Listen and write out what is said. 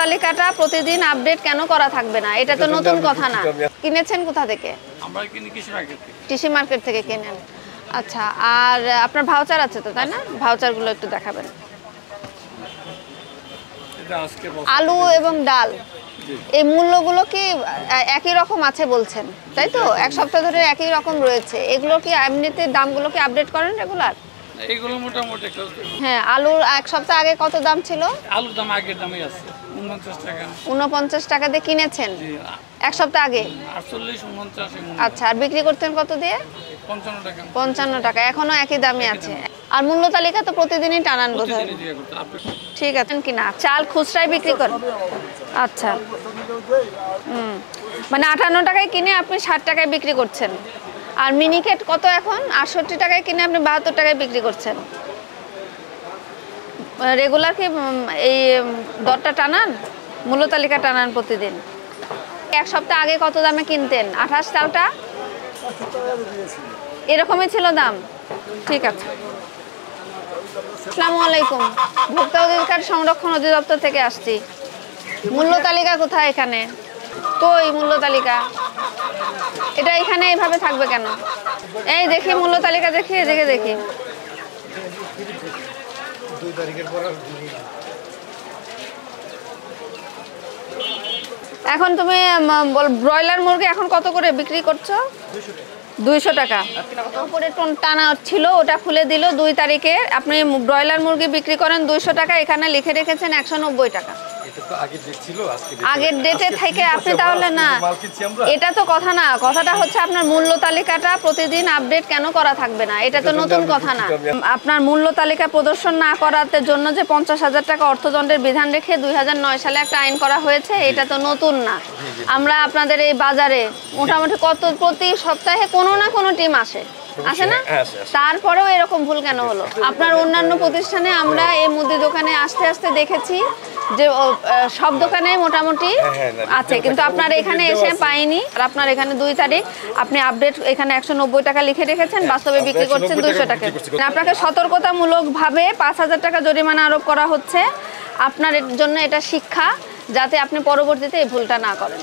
তালিকাটা প্রতিদিন আপডেট কেন করা থাকবে না? এটা তো নতুন কথা না। কিনেছেন কোথা থেকে? আমরা কিনি কৃষি মার্কেট থেকে। কৃষি মার্কেট থেকে কেনেন। আচ্ছা, আর আপনার ভাউচার আছে তো, তাই না? ভাউচারগুলো একটু দেখাবেন। আলু এবং ডাল এই মূল্যগুলো কি একই রকম আছে বলছেন, তাই তো? এক সপ্তাহ ধরে একই রকম রয়েছে। এগুলো কি এমনিতে দামগুলো কি আপডেট করেন রেগুলার? এইগুলো মোটামুটি হ্যাঁ, আলুর এক সপ্তাহ আগে কত দাম ছিল? আলুর দাম আগের দামই আছে 49 টাকা। 49 টাকা দিয়ে কিনেছেন এক সপ্তাহ আগে? 48, 49। আচ্ছা, আর বিক্রি করতেন কত দিয়ে? 55 টাকা। 55 টাকা, এখনো একই দামে আছে। আর মূল্য তালিকা তো প্রতিদিনই টানান বোধহয়। ঠিক আছে কিনা? চাল খুচরায় বিক্রি করেন? আচ্ছা, মানে 58 টাকায় কিনে আপনি 60 টাকায় বিক্রি করছেন। আর মিনিকেট কত এখন? 68 টাকায় কিনে আপনি 72 টাকায় বিক্রি করছেন। রেগুলার কি এই দরটা টানান, মূল্য তালিকা টানান প্রতিদিন? এক সপ্তাহ আগে কত দামে কিনতেন 28 চালটা? এরকমই ছিল দাম? ঠিক আছে। আসসালামু আলাইকুম, ভোক্তা অধিকার সংরক্ষণ অধিদপ্তর থেকে আসছি। মূল্য তালিকা কোথায় এখানে? কই মূল্য তালিকা? এটা এখানে এইভাবে থাকবে কেন? এই দেখি মূল্য তালিকা, দেখি এদিকে দেখি। এখন তুমি ব্রয়লার মুরগি এখন কত করে বিক্রি করছো? 200 টাকা। উপরে টানা ছিল, ওটা খুলে দিল 2 তারিখে। আপনি ব্রয়লার মুরগি বিক্রি করেন 200 টাকা, এখানে লিখে রেখেছেন 190 টাকা। আগের ডেটে থেকে আপনি তাহলে না, এটা তো কথা না। কথাটা হচ্ছে আপনার মূল্য তালিকাটা প্রতিদিন আপডেট কেন করা থাকবে না? এটা তো নতুন কথা না। আপনার মূল্য তালিকা প্রদর্শন না করার জন্য যে 50,000 টাকা অর্থদণ্ডের বিধান রেখে 2009 সালে একটা আইন করা হয়েছে, এটা তো নতুন না। আমরা আপনাদের এই বাজারে মোটামুটি প্রতি সপ্তাহে কোনো না কোনো টিম আসে না? তারপরেও এরকম ভুল কেন হলো? আপনার অন্যান্য প্রতিষ্ঠানে আমরা এই মুদি দোকানে আস্তে আস্তে দেখেছি যে সব দোকানে মোটামুটি আছে, কিন্তু আপনার এখানে এসে পাইনি। আর আপনার এখানে 2 তারিখ আপনি আপডেট এখানে 190 টাকা লিখে রেখেছেন, বাস্তবে বিক্রি করছেন 200 টাকা। আপনাকে সতর্কতামূলকভাবে 5,000 টাকা জরিমানা আরোপ করা হচ্ছে। আপনার জন্য এটা শিক্ষা, যাতে আপনি পরবর্তীতে এই ভুলটা না করেন।